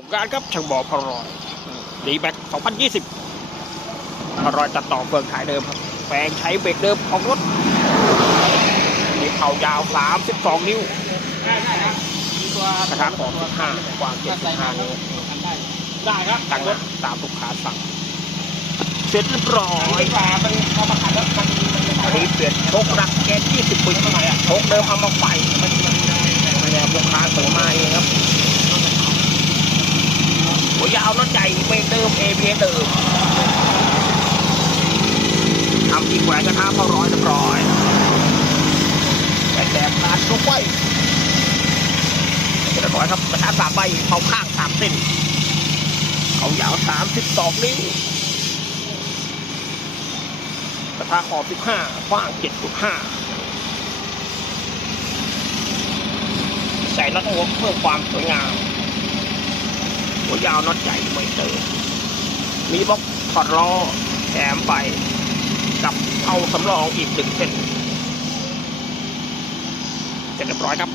สงการครับช่างบอพรอยดีแบ็ก2020พรอยตัดต่อเฟืองถ่ายเดิมครับ แปลงใช้เบรกเดิมของรถมีเข่ายาว 32 นิ้วกระถางของ15กว้าง75นิ้วได้ครับตั้งหน้าตามลูกค้าสั่ง เสร็จเรียบร้อยมันพอประกาศแล้วมันนอันนี้เปลี่ยนโชครักแกน20ปีโชคเดิมเอามาใส่มันมันไม่ได้ลูกค้าส่งมาเองครับหัวยาวรถใหญ่เบรกเดิมเอเเดิม ทำที่แขวนกระทะเข้าร้อยเรียบร้อยแบกแดกนาดลุกไว้ เรียบร้อยครับกระทะสามใบเขาข้างสามเส้นเขายาวสามสิบสองนิ้วกระทะขอบสิบห้ากว้างเจ็ดจุดห้าใส่น็อตหัวเพื่อความสวยงามหัวยาวน็อตใหญ่ไม่เติมมีบล็อกถอดล้อแถมไปกับเอาสำรองอีกหนึ่งเส้น เสร็จเรียบร้อยครับ